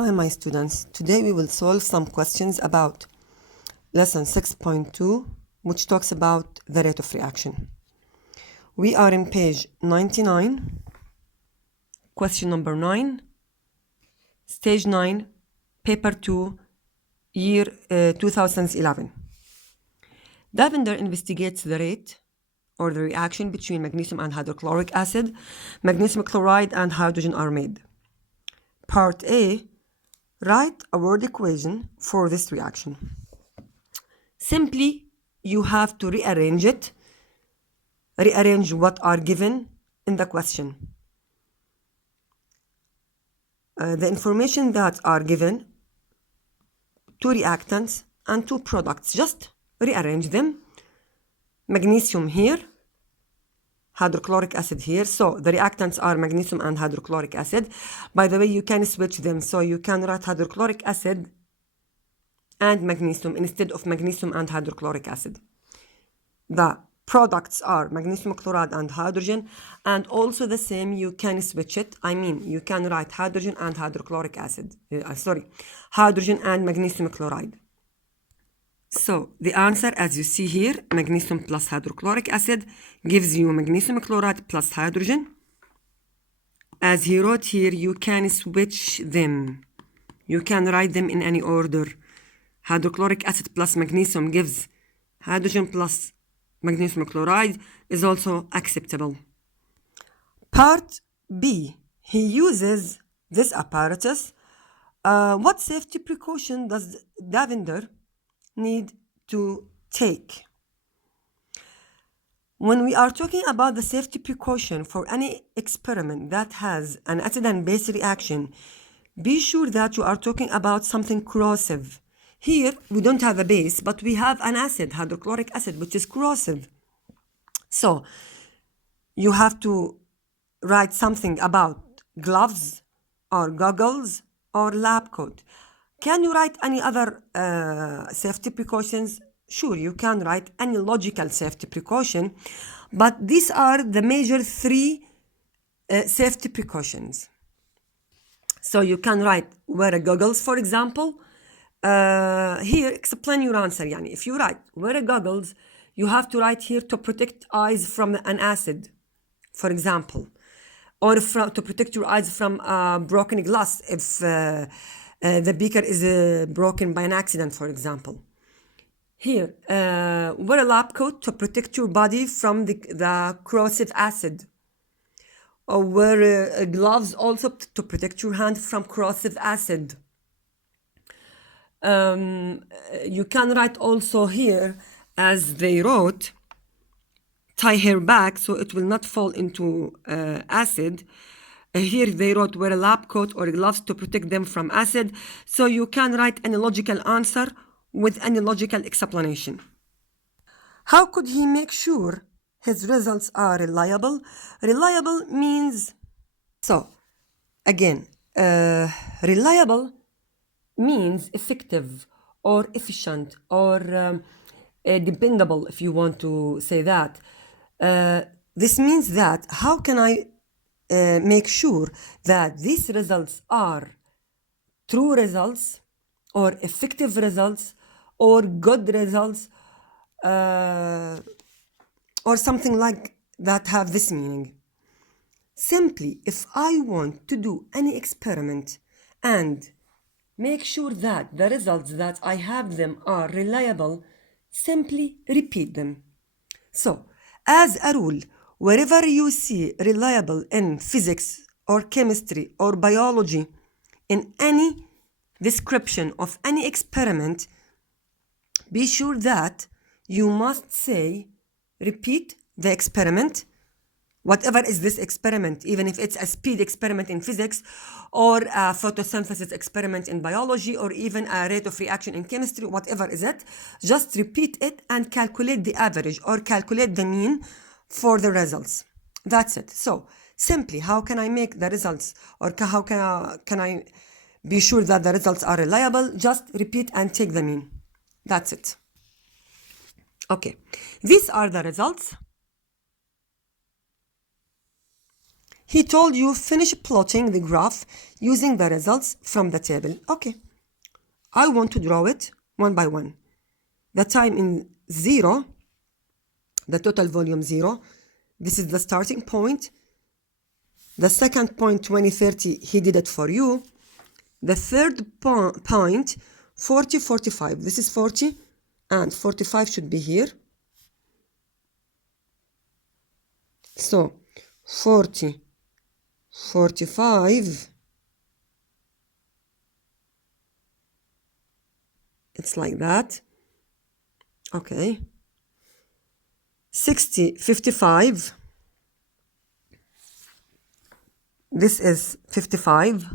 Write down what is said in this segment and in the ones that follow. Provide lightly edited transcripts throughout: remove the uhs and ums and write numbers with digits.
Hi my students, today we will solve some questions about lesson 6.2 which talks about the rate of reaction. We are in page 99, question number 9, stage 9, paper 2, year 2011. Lavender investigates the rate or the reaction between magnesium and hydrochloric acid. Magnesium chloride and hydrogen are made. Part A, write a word equation for this reaction. Simply, you have to rearrange what are given in the question. The information that are given, two reactants and two products, just rearrange them. Magnesium here, hydrochloric acid here. So the reactants are magnesium and hydrochloric acid. By the way, you can switch them. So you can write hydrochloric acid and magnesium instead of magnesium and hydrochloric acid. The products are magnesium chloride and hydrogen, and also the same, you can switch it. I mean, you can write hydrogen and hydrochloric acid. Hydrogen and magnesium chloride. So the answer, as you see here, magnesium plus hydrochloric acid gives you magnesium chloride plus hydrogen. As he wrote here, you can switch them. You can write them in any order. Hydrochloric acid plus magnesium gives hydrogen plus magnesium chloride is also acceptable. Part B, he uses this apparatus. What safety precaution does Lavender need to take? When we are talking about the safety precaution for any experiment that has an acid and base reaction, be sure that you are talking about something corrosive. Here, we don't have a base, but we have an acid, hydrochloric acid, which is corrosive. So, you have to write something about gloves or goggles or lab coat. Can you write any other safety precautions? Sure, you can write any logical safety precaution, but these are the major three safety precautions. So you can write wear goggles, for example. Here, explain your answer. Yani, if you write wear goggles, you have to write here to protect eyes from an acid, for example, or to protect your eyes from broken glass if the beaker is broken by an accident, for example. Here, wear a lab coat to protect your body from the corrosive acid. Or wear gloves also to protect your hand from corrosive acid. You can write also here, as they wrote, tie hair back so it will not fall into acid. Here they wrote wear a lab coat or gloves to protect them from acid. So you can write any logical answer with any logical explanation. How could he make sure his results are reliable? Reliable means, so again, reliable means effective or efficient or dependable, if you want to say that. This means that how can I make sure that these results are true results or effective results or good results or something like that have this meaning. Simply, if I want to do any experiment and make sure that the results that I have them are reliable, simply repeat them. So, as a rule, wherever you see reliable in physics or chemistry or biology, in any description of any experiment, be sure that you must say, repeat the experiment, whatever is this experiment, even if it's a speed experiment in physics or a photosynthesis experiment in biology or even a rate of reaction in chemistry, whatever is it, just repeat it and calculate the average or calculate the mean for the results. That's it. So simply, how can I make the results or how can I be sure that the results are reliable? Just repeat and take the mean. That's it. Okay, these are the results. He told you finish plotting the graph using the results from the table. Okay. I want to draw it one by one. The time in 0, the total volume 0. This is the starting point. The second point, 2030, he did it for you. The third point, 40, 45. This is 40 and 45 should be here. So 40, 45. It's like that. Okay. 60, 55. This is 55.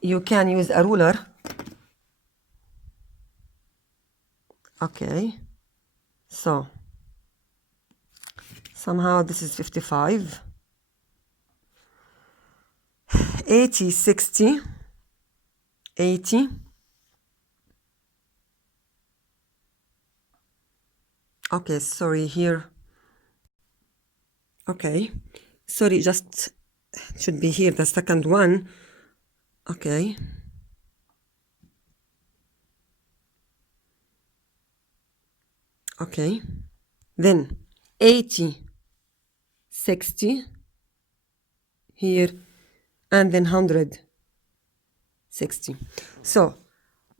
You can use a ruler. Okay. So somehow this is 55. 80, 60. 80. Okay, sorry, here. Okay, sorry, just should be here, the second one. Okay. Okay. Then 80, 60 here, and then 160. So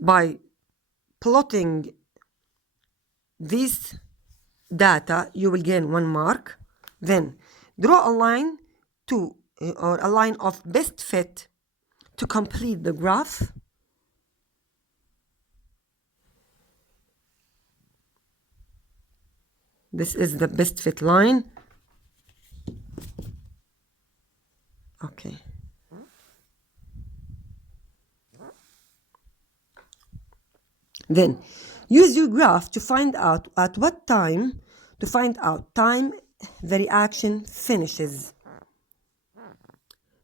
by plotting this data, you will gain 1 mark. Then draw a line or a line of best fit to complete the graph. This is the best fit line. Okay. Then use your graph to find out at what time, the reaction finishes.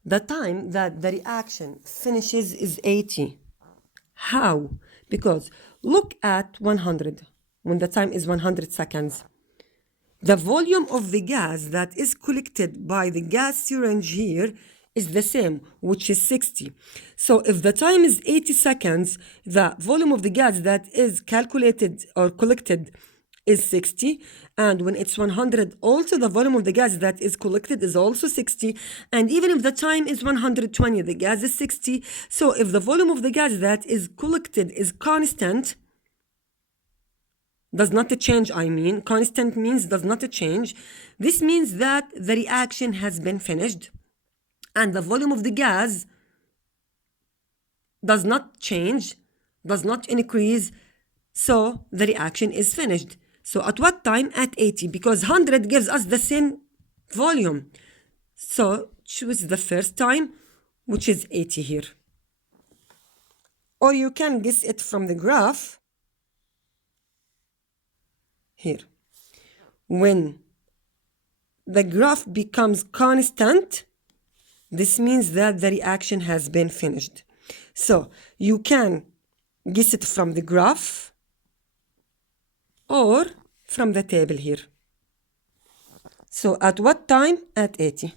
The time that the reaction finishes is 80. How? Because look at 100, when the time is 100 seconds. The volume of the gas that is collected by the gas syringe here is the same, which is 60. So if the time is 80 seconds, the volume of the gas that is calculated or collected is 60. And when it's 100, also the volume of the gas that is collected is also 60. And even if the time is 120, the gas is 60. So if the volume of the gas that is collected is constant, does not change, constant means does not change. This means that the reaction has been finished and the volume of the gas does not change, does not increase, so the reaction is finished. So at what time? At 80, because 100 gives us the same volume. So choose the first time, which is 80 here. Or you can guess it from the graph. Here, when the graph becomes constant, this means that the reaction has been finished. So you can guess it from the graph or from the table here. So at what time? At 80.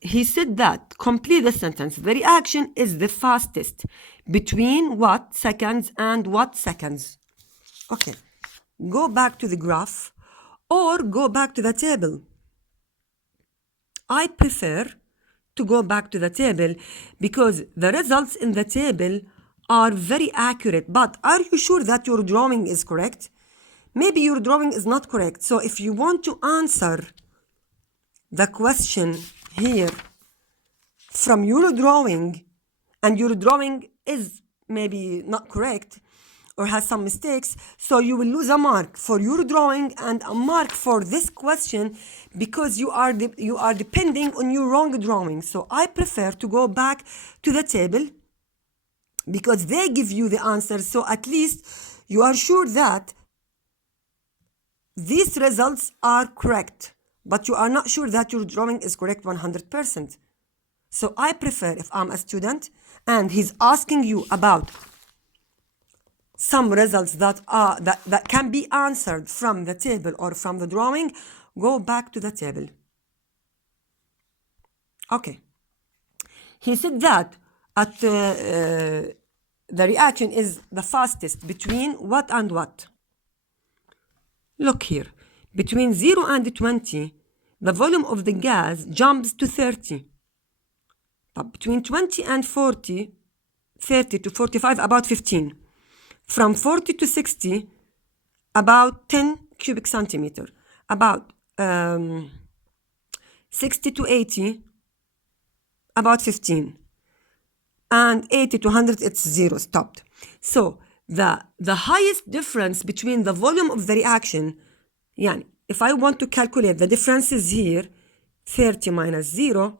He said that, complete the sentence, the reaction is the fastest between what seconds and what seconds. Okay, go back to the graph or go back to the table. I prefer to go back to the table because the results in the table are very accurate. But are you sure that your drawing is correct? Maybe your drawing is not correct. So if you want to answer the question here from your drawing and your drawing is maybe not correct, or has some mistakes, so you will lose a mark for your drawing and a mark for this question because you are depending on your wrong drawing. So I prefer to go back to the table because they give you the answer, so at least you are sure that these results are correct, but you are not sure that your drawing is correct 100%. So I prefer, if I'm a student and he's asking you about some results that can be answered from the table or from the drawing, go back to the table. Okay. He said that the reaction is the fastest between what and what? Look here. Between 0 and 20, the volume of the gas jumps to 30. But between 20 and 40, 30 to 45, about 15. From 40 to 60, about 10 cubic centimeter. About 60 to 80, about 15. And 80 to 100, it's 0, stopped. So the highest difference between the volume of the reaction, if I want to calculate the differences here, 30 minus 0,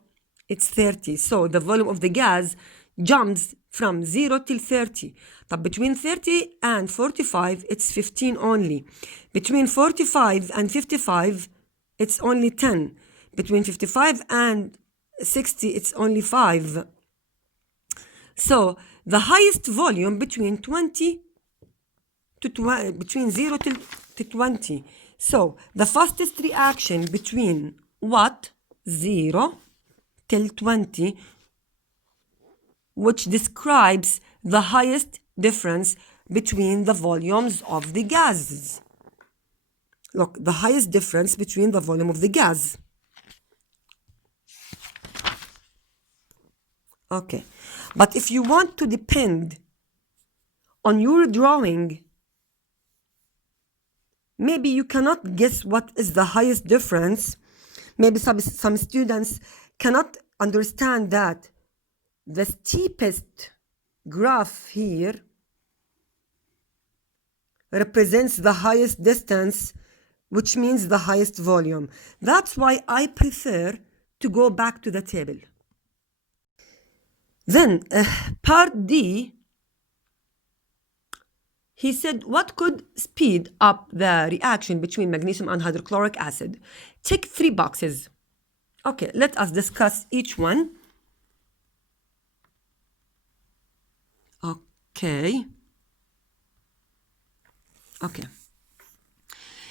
it's 30. So the volume of the gas jumps from 0 till 30. But between 30 and 45, it's 15 only. Between 45 and 55, it's only 10. Between 55 and 60, it's only 5. So the highest volume between 20 to between 0 to 20. So the fastest reaction between what? 0 till 20, which describes the highest difference between the volumes of the gases. Look, the highest difference between the volume of the gas. Okay, but if you want to depend on your drawing, maybe you cannot guess what is the highest difference. Maybe some students cannot understand that the steepest graph here represents the highest distance, which means the highest volume. That's why I prefer to go back to the table. Then part D, he said, what could speed up the reaction between magnesium and hydrochloric acid? Tick 3 boxes. Okay, let us discuss each one. Okay.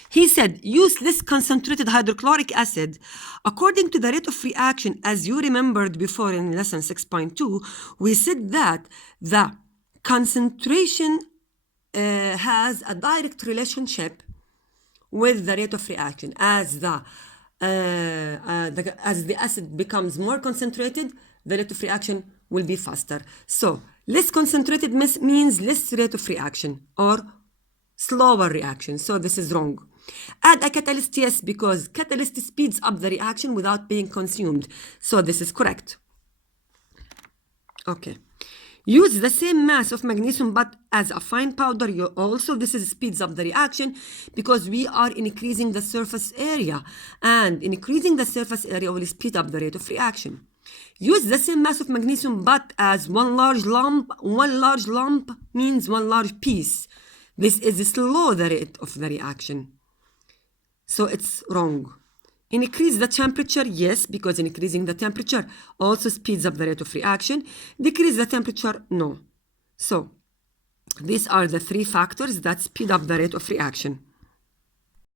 He said, use less concentrated hydrochloric acid. According to the rate of reaction, as you remembered before in lesson 6.2, we said that the concentration has a direct relationship with the rate of reaction. As the acid becomes more concentrated, the rate of reaction will be faster. So less concentrated means less rate of reaction or slower reaction. So this is wrong. Add a catalyst, yes, because catalyst speeds up the reaction without being consumed. So this is correct. Okay. Use the same mass of magnesium but as a fine powder. This speeds up the reaction because we are increasing the surface area, and increasing the surface area will speed up the rate of reaction. Use the same mass of magnesium but as one large lump. One large lump means one large piece. This is slow the rate of the reaction. So it's wrong. Increase the temperature, yes, because increasing the temperature also speeds up the rate of reaction. Decrease the temperature, no. So these are the 3 factors that speed up the rate of reaction.